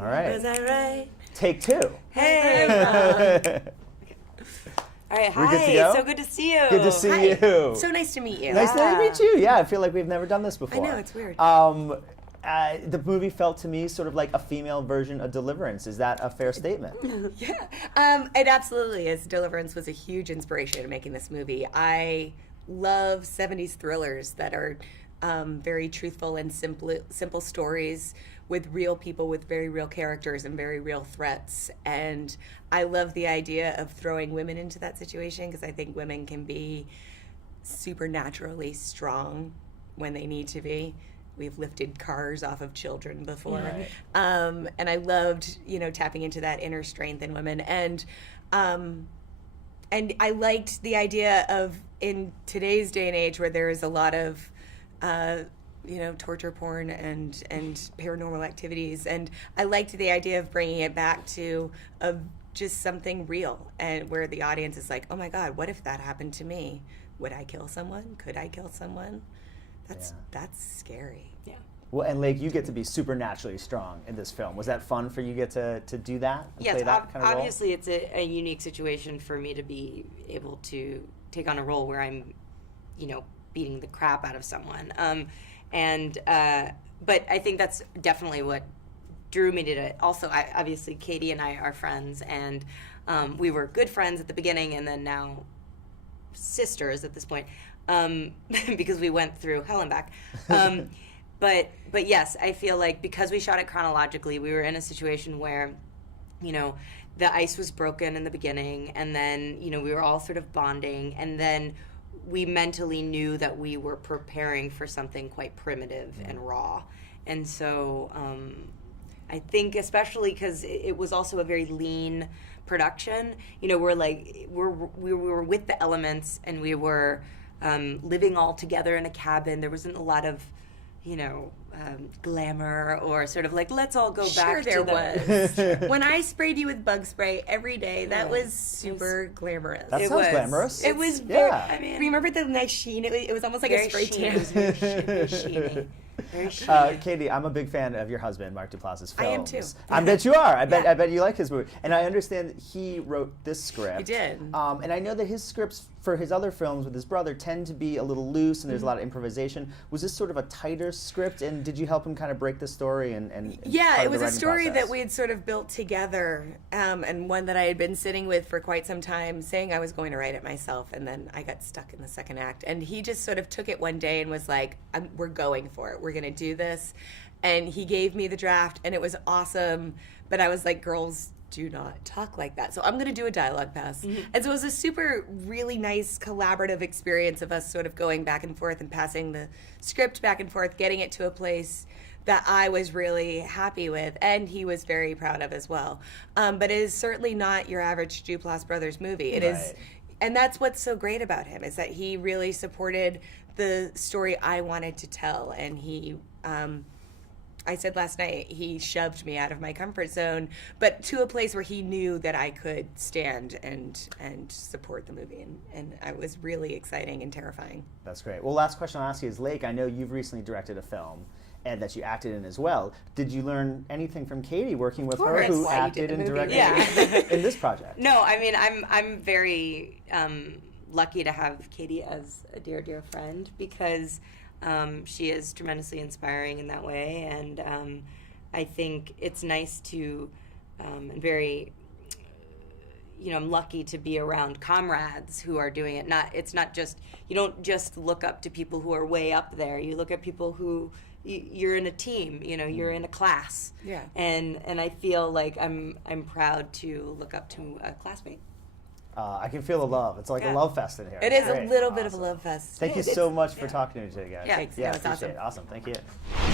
All right. Was I right? Take two. Hey. All right, hi. We're good to go? So good to see you. Good to see Hi. you. So nice to meet you. Nice to meet you. Yeah, I feel like we've never done this before. I know, it's weird. The movie felt to me sort of like a female version of Deliverance. Is that a fair statement? Yeah, it absolutely is. Deliverance was a huge inspiration in making this movie. I love 70s thrillers that are very truthful and simple stories with real people with very real characters and very real threats. And I love the idea of throwing women into that situation because I think women can be supernaturally strong when they need to be. We've lifted cars off of children before. Right. And I loved, tapping into that inner strength in women. And I liked the idea of, in today's day and age where there is a lot of, torture porn and paranormal activities. And I liked the idea of bringing it back to just something real, and where the audience is like, oh my God, what if that happened to me? Would I kill someone? Could I kill someone? That's scary. Yeah. Well, and Lake, you get to be supernaturally strong in this film. Was that fun for you to do that? And Yes, play that kind of obviously it's a unique situation for me to be able to take on a role where I'm, beating the crap out of someone. But I think that's definitely what drew me to it. Also, obviously, Katie and I are friends, and we were good friends at the beginning, and then now sisters at this point, because we went through hell and back. But yes, I feel like because we shot it chronologically, we were in a situation where, the ice was broken in the beginning, and then, we were all sort of bonding, and then we mentally knew that we were preparing for something quite primitive and raw. And so I think especially because it was also a very lean production, we were with the elements, and we were living all together in a cabin. There wasn't a lot of, glamour or sort of like, let's all go back Sure to there was. When I sprayed you with bug spray every day, that was super glamorous. That sounds glamorous. It was very, remember the nice sheen? It was almost like a spray tan. It was very sheeny. Very sheeny. Katie, I'm a big fan of your husband, Mark Duplass's films. I am too. I bet you are. I bet you like his movie. And I understand that he wrote this script. He did. And I know that his scripts for his other films with his brother tend to be a little loose, and there's a lot of improvisation. Was this sort of a tighter script, and did you help him kind of break the story? Yeah, it was a story that we had sort of built together, and one that I had been sitting with for quite some time, saying I was going to write it myself, and then I got stuck in the second act. And he just sort of took it one day and was like, we're going for it. We're going to do this. And he gave me the draft, and it was awesome. But I was like, girls do not talk like that. So I'm going to do a dialogue pass. Mm-hmm. And so it was a really nice collaborative experience of us sort of going back and forth and passing the script back and forth, getting it to a place that I was really happy with, and he was very proud of as well. But it is certainly not your average Duplass Brothers movie. It is, and that's what's so great about him, is that he really supported the story I wanted to tell, and he I said last night, he shoved me out of my comfort zone, but to a place where he knew that I could stand and support the movie, and it was really exciting and terrifying. That's great. Well, last question I'll ask you is, Lake, I know you've recently directed a film and that you acted in as well. Did you learn anything from Katie working with her, who acted and directed in this project? No, I mean, I'm very lucky to have Katie as a dear, dear friend, because she is tremendously inspiring in that way, and I think it's nice to, and very, I'm lucky to be around comrades who are doing it. It's not just, you don't just look up to people who are way up there. You look at people who, you're in a team, you're in a class. Yeah. And I feel like I'm proud to look up to a classmate. I can feel the love. It's like a love fest in here. It is a little bit of a love fest. Thank you so much for talking to me today, guys. Yeah, thanks. Yeah, That was appreciate awesome. it. Awesome. Thank you.